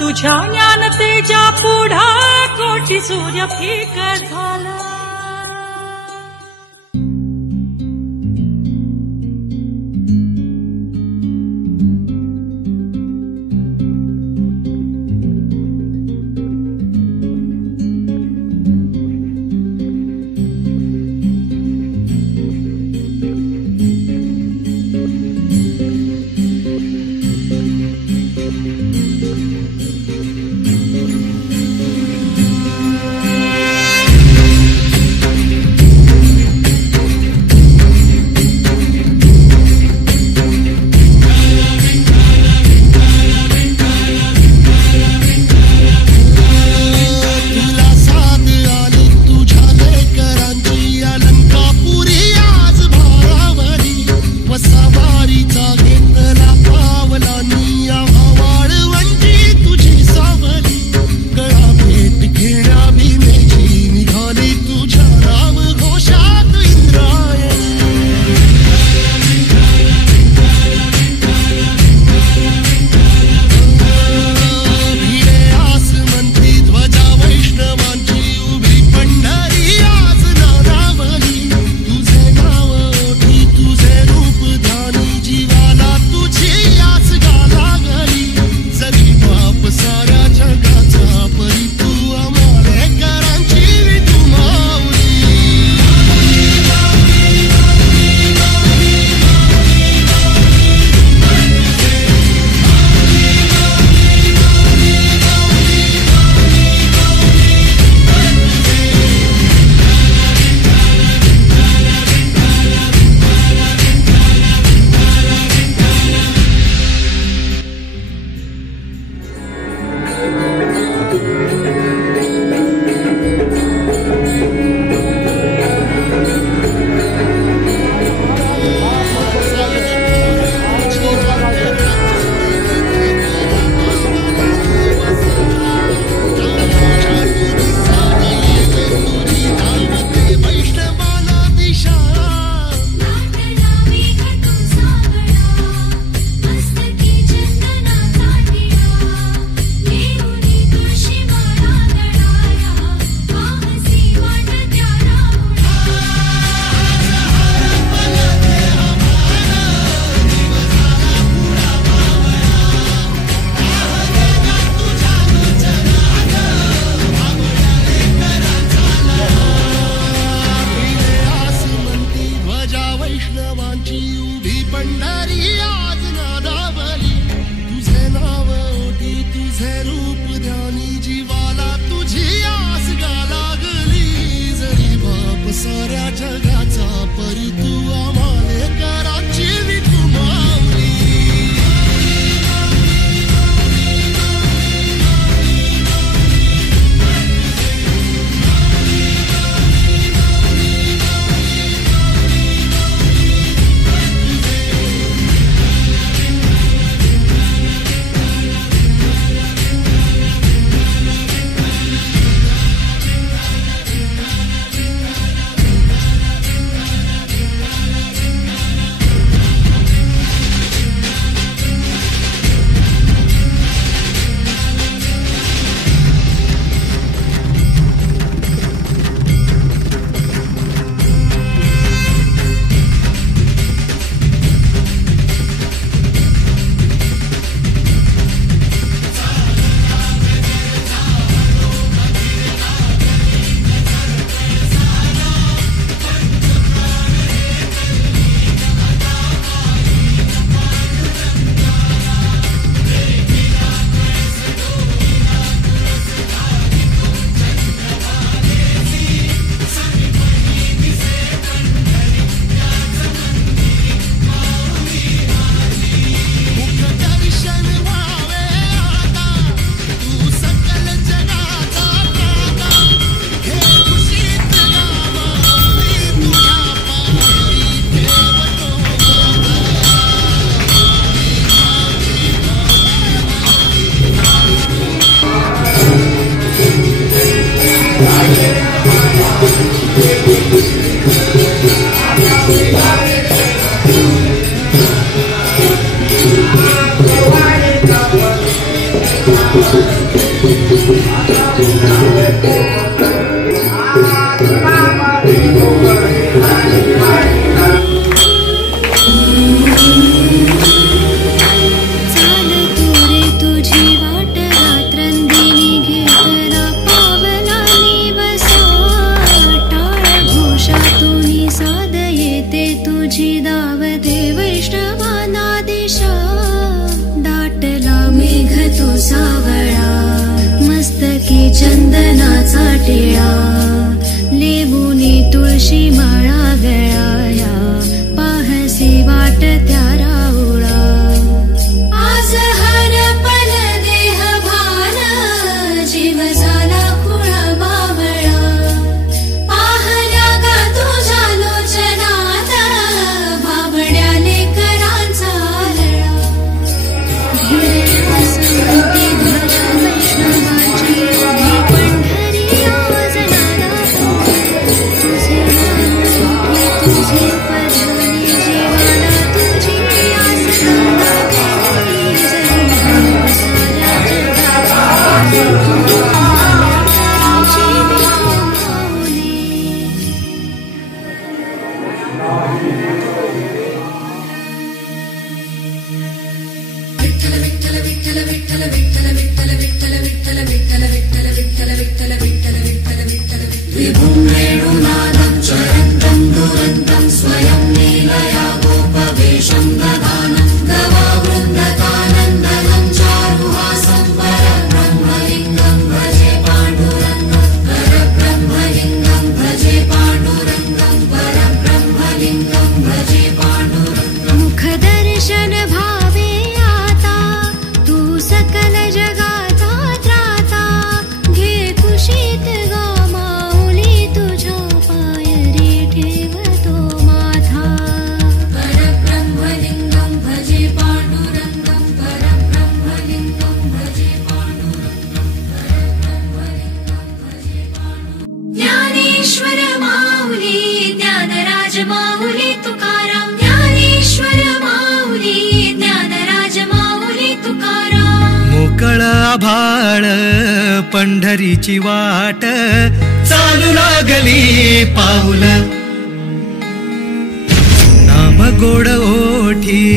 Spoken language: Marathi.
तुझ्या ज्ञानतेच्या पुढा कोटी सूर्य फिकर झाला। तुळशी माळा गळाया पाहसी वाट त्या राऊळा आज हरपल देह भान जीव झाला कुळा बावळा पाहल्या गा तुझ्या लोचनात बाबड्याने करांचा लळा संगती धरा वैष्णवाची पंढरी योजनाला तुझे तुझे पदनी जीवाला तुझी आस केली जरी साऱ्या जगाची मुखदर्शन भावे आता तू सकल जगाचा त्राता घे कुशीत गा माऊली तुझ्या पायरी ठेवतो माथा परब्रह्मलिंगं भजे पांडुरंगं परब्रह्मलिंगं भजे पांडुरंगं परब्रह्मलिंगं भजे पांडुरंगं ज्ञानेश्वर माऊली ज्ञानराज माऊली तुकाराम ज्ञानेश्वर माऊली ज्ञानराज माऊली तुकाराम मोकळ आभाळ पंढरीची वाट चालू लागली पाऊल नाम गोड ओठी